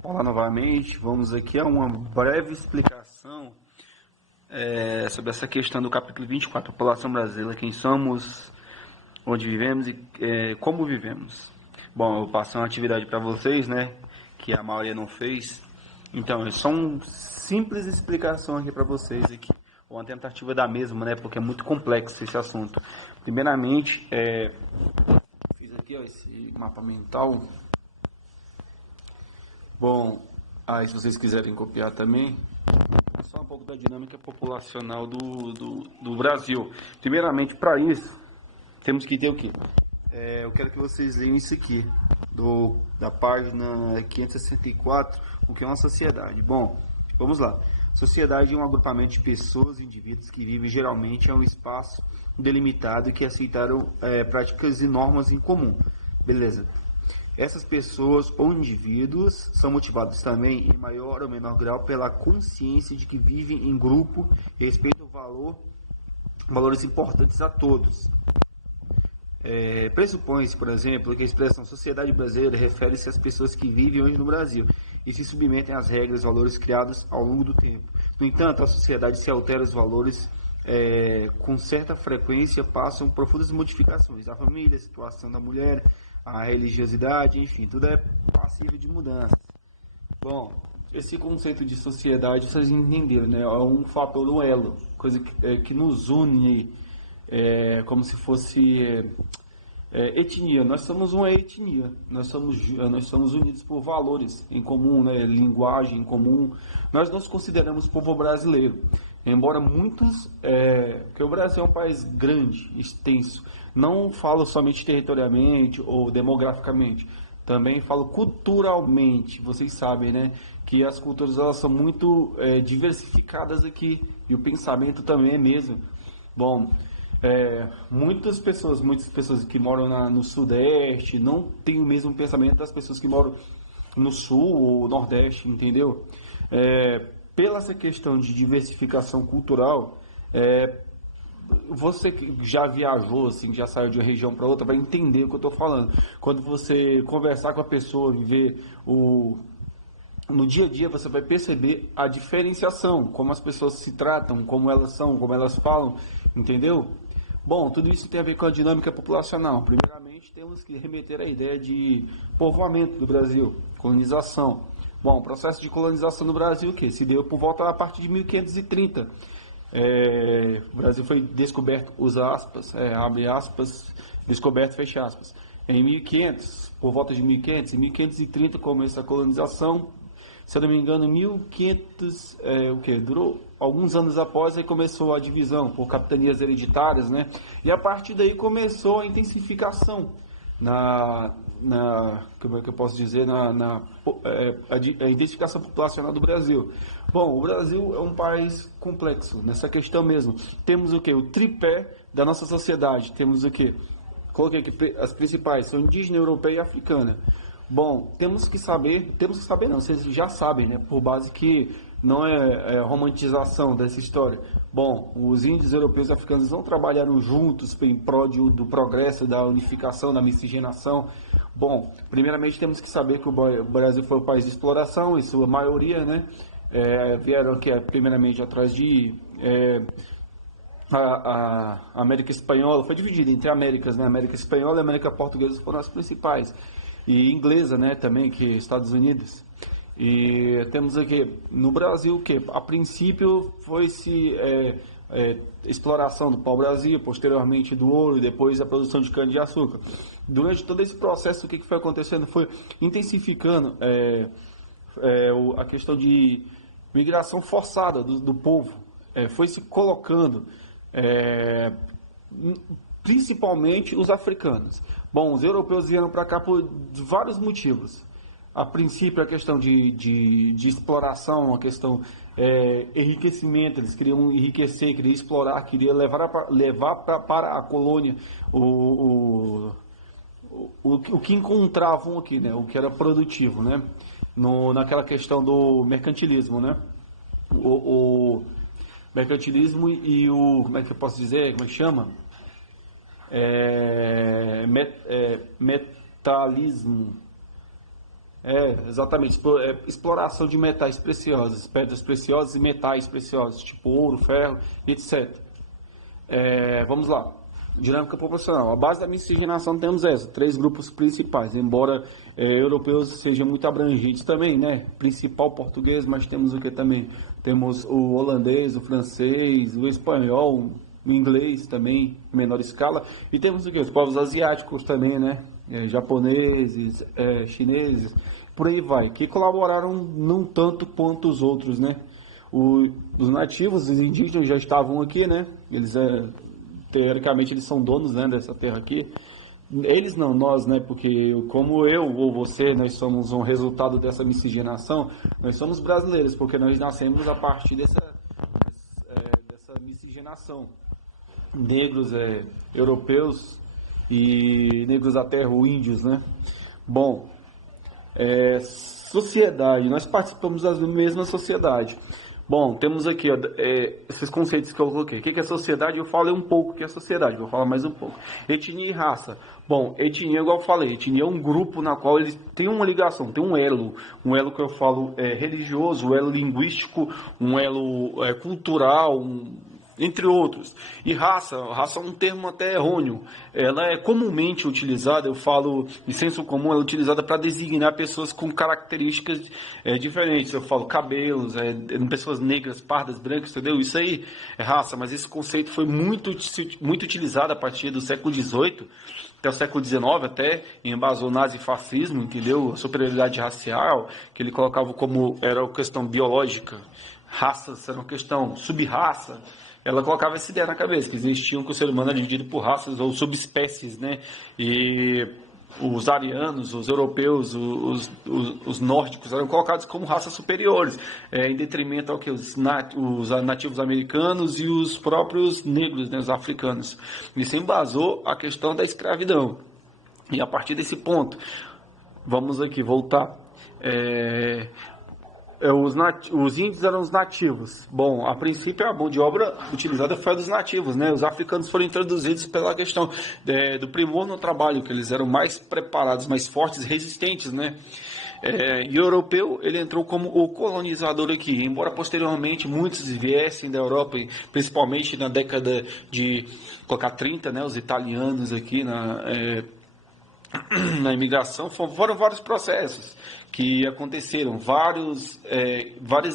Olá novamente, vamos aqui a uma breve explicação sobre essa questão do capítulo 24, população brasileira, quem somos, onde vivemos e como vivemos. Bom, eu vou passar uma atividade para vocês, né, que a maioria não fez. Então, é só uma simples explicação aqui para vocês aqui, uma tentativa da mesma, né, porque é muito complexo esse assunto. Primeiramente, fiz aqui ó, esse mapa mental. Bom, aí se vocês quiserem copiar também, é só um pouco da dinâmica populacional do Brasil. Primeiramente, para isso, temos que ter o quê? Eu quero que vocês leiam isso aqui, da página 564, o que é uma sociedade. Bom, vamos lá. Sociedade é um agrupamento de pessoas e indivíduos que vivem geralmente em um espaço delimitado e que aceitaram práticas e normas em comum. Beleza. Essas pessoas ou indivíduos são motivados também, em maior ou menor grau, pela consciência de que vivem em grupo e respeitam valores importantes a todos. Pressupõe-se, por exemplo, que a expressão sociedade brasileira refere-se às pessoas que vivem hoje no Brasil e se submetem às regras e valores criados ao longo do tempo. No entanto, a sociedade se altera, os valores com certa frequência passam profundas modificações. A família, a situação da mulher, a religiosidade, enfim, tudo é passível de mudanças. Bom, esse conceito de sociedade, vocês entenderam, né? É um fator, um elo, coisa que nos une, como se fosse etnia. Nós somos uma etnia, nós somos unidos por valores em comum, né? Linguagem em comum. Nós nos consideramos povo brasileiro. Embora muitos, porque o Brasil é um país grande, extenso, não falo somente territorialmente ou demograficamente, também falo culturalmente. Vocês sabem, né, que as culturas elas são muito diversificadas aqui e o pensamento também é mesmo. Bom, muitas pessoas que moram no Sudeste não têm o mesmo pensamento das pessoas que moram no Sul ou Nordeste, entendeu? Pela essa questão de diversificação cultural, você que já viajou, assim, já saiu de uma região para outra, vai entender o que eu estou falando. Quando você conversar com a pessoa, viver no dia a dia, você vai perceber a diferenciação, como as pessoas se tratam, como elas são, como elas falam, entendeu? Bom, tudo isso tem a ver com a dinâmica populacional. Primeiramente, temos que remeter à ideia de povoamento do Brasil, colonização. Bom, o processo de colonização no Brasil, que se deu por volta a partir de 1530. O Brasil foi descoberto, usa aspas, abre aspas, descoberto, fecha aspas. Em 1500, por volta de 1500, em 1530 começa a colonização. Se eu não me engano, 1500, durou alguns anos após, aí começou a divisão por capitanias hereditárias, né? E a partir daí começou a intensificação como é que eu posso dizer, a identificação populacional do Brasil. Bom, o Brasil é um país complexo nessa questão mesmo. Temos o que? O tripé da nossa sociedade. Temos o que? Coloquei aqui as principais, são indígena, europeia e africana. Bom, temos que saber não, vocês já sabem, né, por base que não é romantização dessa história. Bom, os índios europeus e africanos não trabalharam juntos em prol do progresso, da unificação, da miscigenação. Bom, primeiramente temos que saber que o Brasil foi um país de exploração, em sua maioria, né, vieram aqui primeiramente atrás de... A América Espanhola foi dividida entre Américas, né? América Espanhola e América Portuguesa foram as principais. E inglesa, né, também, que Estados Unidos. E temos aqui no Brasil que a princípio foi-se exploração do pau-brasil, posteriormente do ouro e depois a produção de cana-de-açúcar. Durante todo esse processo, o que foi acontecendo foi intensificando a questão de migração forçada do povo. Foi se colocando principalmente os africanos. Bom, os europeus vieram para cá por vários motivos. A princípio, a questão de exploração, a questão enriquecimento, eles queriam enriquecer, queriam explorar, queriam levar para a colônia o que encontravam aqui, né? O que era produtivo, né? Naquela questão do mercantilismo, né? O mercantilismo e como é que eu posso dizer, como é que chama? Metalismo. Exatamente. Exploração de metais preciosos, pedras preciosas e metais preciosos, tipo ouro, ferro, etc. Vamos lá. Dinâmica populacional. A base da miscigenação temos três grupos principais, embora europeus sejam muito abrangentes também, né? Principal português, mas temos o que também? Temos o holandês, o francês, o espanhol, o inglês também, em menor escala. E temos o que? Os povos asiáticos também, né? Japoneses, chineses, por aí vai, que colaboraram não tanto quanto os outros, né? Os nativos, os indígenas já estavam aqui, né? Eles, teoricamente, eles são donos, né, dessa terra aqui. Eles não, nós, né? Porque como eu ou você, nós somos um resultado dessa miscigenação, nós somos brasileiros, porque nós nascemos a partir dessa miscigenação. Negros, europeus e negros até índios, né? Bom, sociedade, nós participamos da mesma sociedade. Bom, temos aqui esses conceitos que eu coloquei. O que é sociedade? Eu falei um pouco o que é sociedade, vou falar mais um pouco. Etnia e raça. Bom, etnia, igual eu falei, etnia é um grupo na qual eles têm uma ligação, tem um elo que eu falo religioso, um elo linguístico, um elo cultural, entre outros. E raça é um termo até errôneo. Ela é comumente utilizada, eu falo em senso comum, ela é utilizada para designar pessoas com características diferentes. Eu falo cabelos, pessoas negras, pardas, brancas, entendeu? Isso aí é raça, mas esse conceito foi muito utilizado a partir do século XVIII, até o século XIX, até embasou o nazifascismo, entendeu? A superioridade racial, que ele colocava como era uma questão biológica, raças era uma questão sub-raça. Ela colocava essa ideia na cabeça, que existiam, que o ser humano era dividido por raças ou subespécies, né? E os arianos, os europeus, os nórdicos eram colocados como raças superiores, em detrimento ao que os nativos americanos e os próprios negros, né, os africanos. Isso embasou a questão da escravidão. E a partir desse ponto, vamos aqui voltar. Os índios eram os nativos. Bom, a princípio a mão de obra utilizada foi a dos nativos, né? Os africanos foram introduzidos pela questão do primor no trabalho, que eles eram mais preparados, mais fortes, resistentes, né? E o europeu, ele entrou como o colonizador aqui, embora posteriormente muitos viessem da Europa, principalmente na década de 30, né? Os italianos aqui na imigração, foram vários processos que aconteceram, várias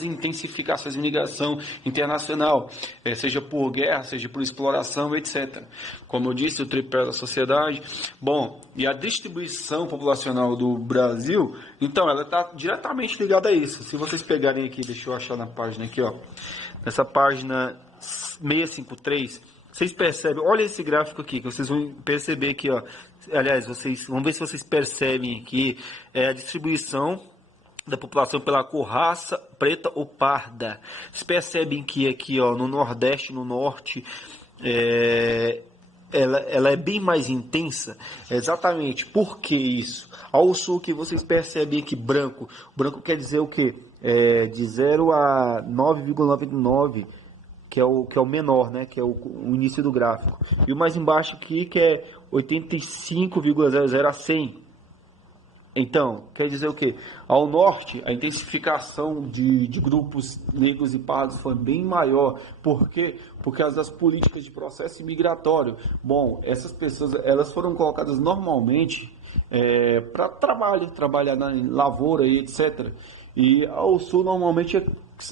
intensificações de migração internacional, seja por guerra, seja por exploração, etc. Como eu disse, o tripé da sociedade. Bom, e a distribuição populacional do Brasil, então, ela está diretamente ligada a isso. Se vocês pegarem aqui, deixa eu achar na página aqui, ó, nessa página 653, vocês percebem, olha esse gráfico aqui, que vocês vão perceber aqui, ó. Aliás, vamos ver se vocês percebem aqui a distribuição da população pela cor, raça, preta ou parda. Vocês percebem que aqui, ó, no Nordeste, no Norte, ela é bem mais intensa. Exatamente. Por que isso? Ao Sul, que vocês percebem aqui, branco. Branco quer dizer o quê? De 0 a 9,99, que é o menor, né? Que é o início do gráfico. E o mais embaixo aqui, que é 85,00 a 100. Então, quer dizer o quê? Ao norte, a intensificação de grupos negros e pardos foi bem maior. Por quê? Por causa das políticas de processo migratório. Bom, essas pessoas, elas foram colocadas normalmente para trabalhar na lavoura e etc. E ao sul, normalmente,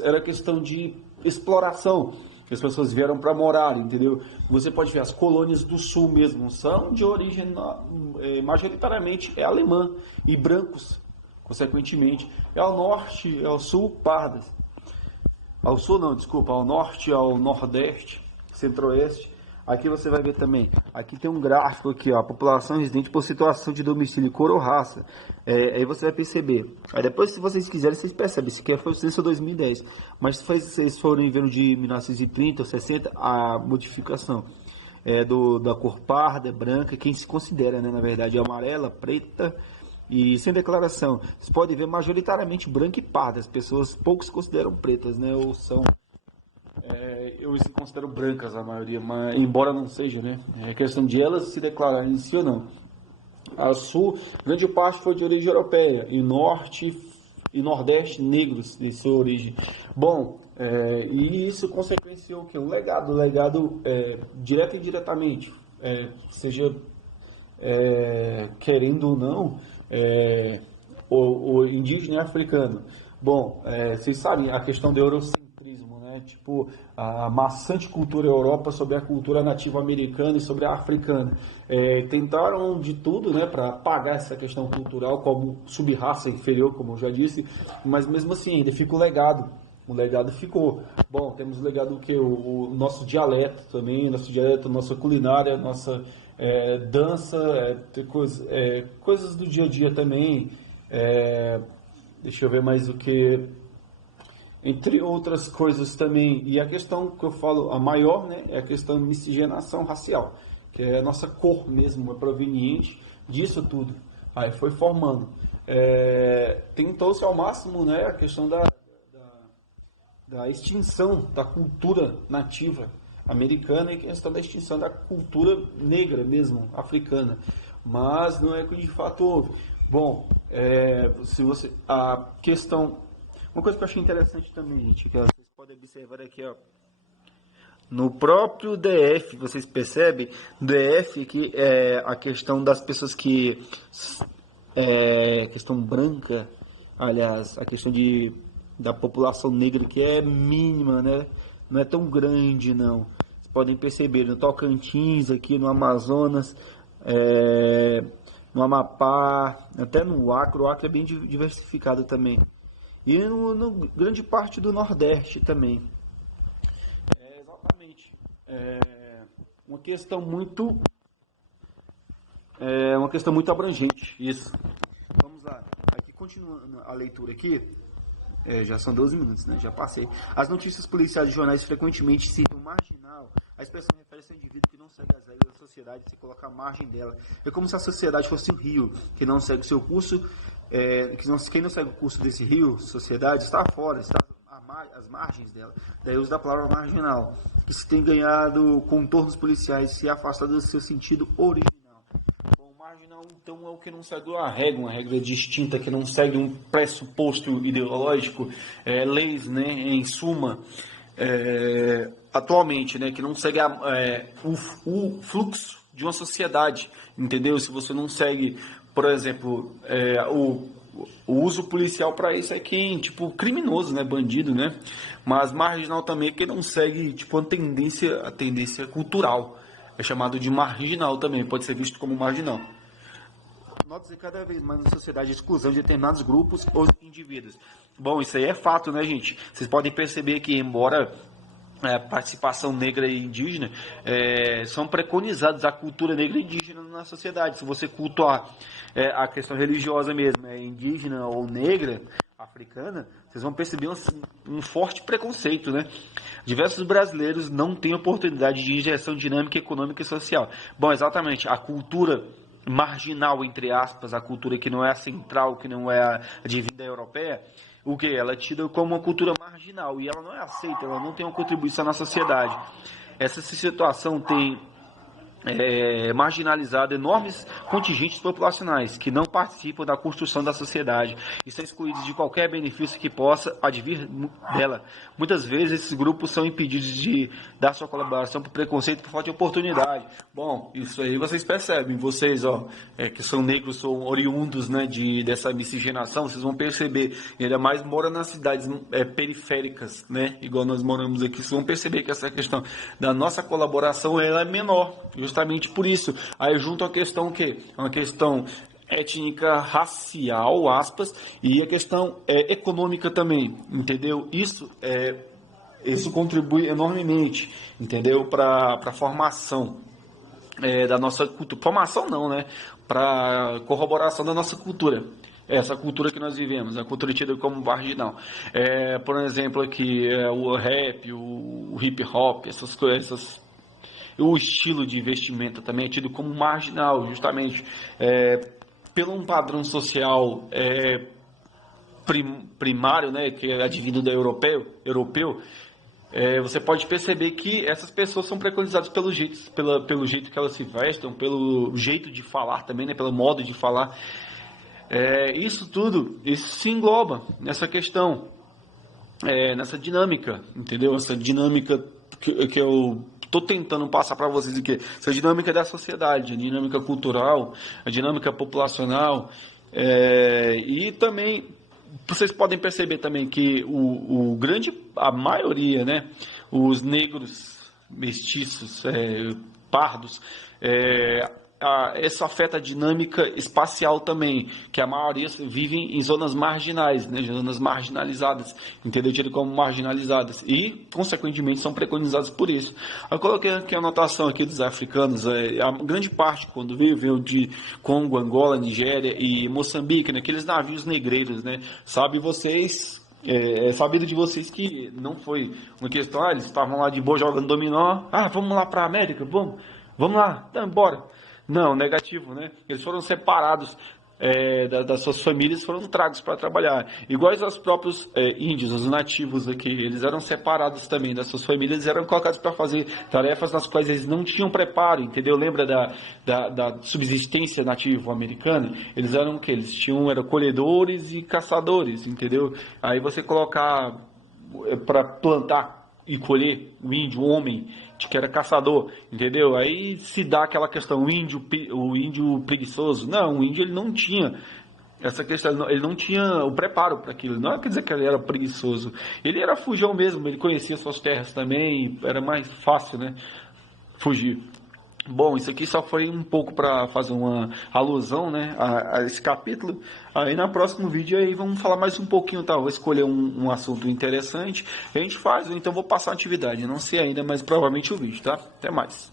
era questão de exploração. As pessoas vieram para morar, entendeu? Você pode ver, as colônias do sul mesmo são de origem, majoritariamente, alemã e brancos, consequentemente. Ao norte, ao sul, pardas. Ao sul não, desculpa, ao norte, ao nordeste, centro-oeste. Aqui você vai ver também, aqui tem um gráfico aqui, ó, a população residente por situação de domicílio, cor ou raça. Aí você vai perceber. Aí depois, se vocês quiserem, vocês percebem. Isso aqui foi o censo 2010. Mas se vocês forem vendo de 1930 ou 60, a modificação da cor parda, branca, quem se considera, né, na verdade, é amarela, preta e sem declaração. Vocês podem ver majoritariamente branca e parda. As pessoas poucos se consideram pretas, né, ou são... eu se considero brancas a maioria, mas embora não seja, né? É questão de elas se declararem em si ou não. A sul, grande parte foi de origem europeia, e norte e nordeste negros de sua origem. Bom, e isso consequenciou o quê? Um legado direto e indiretamente, seja querendo ou não, o indígena e africano. Bom, vocês sabem a questão do eurocentrismo, né? Tipo, a maçante cultura Europa sobre a cultura nativa americana e sobre a africana. Tentaram de tudo, né, para apagar essa questão cultural como sub-raça inferior, como eu já disse, mas mesmo assim ainda fica o legado. O legado ficou. Bom, temos o legado que o nosso dialeto também, nossa culinária, nossa dança, coisas do dia a dia também. Deixa eu ver mais o que, entre outras coisas também. E a questão que eu falo, a maior, né, é a questão de miscigenação racial, que é a nossa cor mesmo, é proveniente disso tudo. Aí foi formando. Tentou-se ao máximo, né, a questão da extinção da cultura nativa americana e a questão da extinção da cultura negra mesmo, africana. Mas não é que de fato houve. Bom, a questão, uma coisa que eu achei interessante também, gente, que vocês podem observar aqui, ó, no próprio DF, vocês percebem, DF que é a questão das pessoas que questão branca, aliás, a questão da população negra que é mínima, né? Não é tão grande, não. Vocês podem perceber, no Tocantins, aqui no Amazonas, no Amapá, até no Acre. O Acre é bem diversificado também. E no grande parte do Nordeste também. Exatamente. Uma questão muito abrangente, isso. Vamos lá. Aqui, continuando a leitura aqui. Já são 12 minutos, né? Já passei. As notícias policiais e jornais frequentemente citam marginal. A expressão refere-se a um indivíduo que não segue as regras da sociedade e se coloca à margem dela. É como se a sociedade fosse um rio que não segue o seu curso. Quem não segue o curso desse rio, sociedade, está fora, está às margens dela. Daí o uso da palavra marginal, que se tem ganhado contornos policiais e se afastado do seu sentido original. Marginal, então, é o que não segue uma regra distinta, que não segue um pressuposto ideológico, leis, né, em suma, atualmente, né, que não segue o fluxo de uma sociedade, entendeu? Se você não segue, por exemplo, o uso policial para isso é quem, tipo, criminoso, né, bandido, né, mas marginal também é quem não segue, tipo, a tendência cultural. É chamado de marginal também, pode ser visto como marginal. Nota-se cada vez mais na sociedade a exclusão de determinados grupos ou indivíduos. Bom, isso aí é fato, né, gente? Vocês podem perceber que, embora a participação negra e indígena, são preconizados a cultura negra e indígena na sociedade. Se você cultuar a questão religiosa mesmo, indígena ou negra, africana, vocês vão perceber um forte preconceito, né? Diversos brasileiros não têm oportunidade de injeção dinâmica econômica e social. Bom, exatamente, a cultura marginal, entre aspas, a cultura que não é a central, que não é a de vida europeia, o que? Ela é tida como uma cultura marginal e ela não é aceita, ela não tem uma contribuição na sociedade. Essa situação tem marginalizado enormes contingentes populacionais que não participam da construção da sociedade e são excluídos de qualquer benefício que possa advir dela. Muitas vezes esses grupos são impedidos de dar sua colaboração por preconceito e por falta de oportunidade. Bom, isso aí vocês percebem, vocês que são negros, são oriundos, né, dessa miscigenação, vocês vão perceber, ainda mais moram nas cidades periféricas, né, igual nós moramos aqui, vocês vão perceber que essa questão da nossa colaboração ela é menor, justamente por isso. Aí junto a questão o quê? Uma questão étnica, racial, aspas, e a questão econômica também, entendeu? Isso contribui enormemente, entendeu? Para a formação da nossa cultura. Formação não, né? Para corroboração da nossa cultura. Essa cultura que nós vivemos, a cultura tida como marginal. Por exemplo, aqui, o rap, o hip hop, essas coisas. O estilo de vestimenta também é tido como marginal, justamente pelo um padrão social primário, né, que é advindo do europeu, você pode perceber que essas pessoas são preconizadas pelo jeito que elas se vestem, pelo jeito de falar também, né, pelo modo de falar. Isso tudo, isso se engloba nessa questão, nessa dinâmica, entendeu? Essa dinâmica que eu estou tentando passar para vocês aqui, essa dinâmica da sociedade, a dinâmica cultural, a dinâmica populacional, e também vocês podem perceber também que a maioria, né, os negros, mestiços, pardos, isso afeta a dinâmica espacial também, que a maioria vivem em zonas marginais, né, zonas marginalizadas, entendeu? Tido como marginalizadas e, consequentemente, são preconizadas por isso. Eu coloquei aqui a anotação aqui dos africanos, a grande parte, quando veio de Congo, Angola, Nigéria e Moçambique, né, aqueles navios negreiros, né, sabido de vocês que não foi uma questão, eles estavam lá de boa jogando dominó, vamos lá para a América, vamos lá, bora. Não, negativo, né? Eles foram separados das suas famílias, foram tragos para trabalhar. Iguais aos próprios índios, os nativos aqui, eles eram separados também das suas famílias, eram colocados para fazer tarefas nas quais eles não tinham preparo, entendeu? Lembra da subsistência nativo-americana? Eles eram o quê? Eram colhedores e caçadores, entendeu? Aí você colocar para plantar e colher o índio, o homem, que era caçador, entendeu? Aí se dá aquela questão, o índio preguiçoso. Não, o índio ele não tinha essa questão, ele não tinha o preparo para aquilo. Não quer dizer que ele era preguiçoso. Ele era fujão mesmo, ele conhecia suas terras também, era mais fácil, né, fugir. Bom, isso aqui só foi um pouco para fazer uma alusão, né, a esse capítulo. Aí no próximo vídeo aí vamos falar mais um pouquinho, tá? Vou escolher um assunto interessante, a gente faz, ou então vou passar a atividade, não sei ainda, mas provavelmente o vídeo, tá? Até mais.